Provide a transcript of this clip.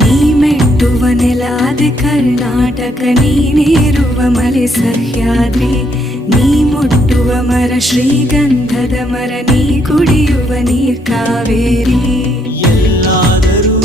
ನೀ ಮೆಟ್ಟುವ ನೆಲಾದೆ ಕರ್ನಾಟಕ, ನೀನೇರುವ ಮಲೆ ಸಹ್ಯಾದ್ರಿ, ನೀ ಮುಟ್ಟುವ ಮರ ಶ್ರೀಗಂಧದ ಮರ, ನೀ ಕುಡಿಯುವ ನೀರ್ ಕಾವೇರಿ. ಎಲ್ಲಾದರೂ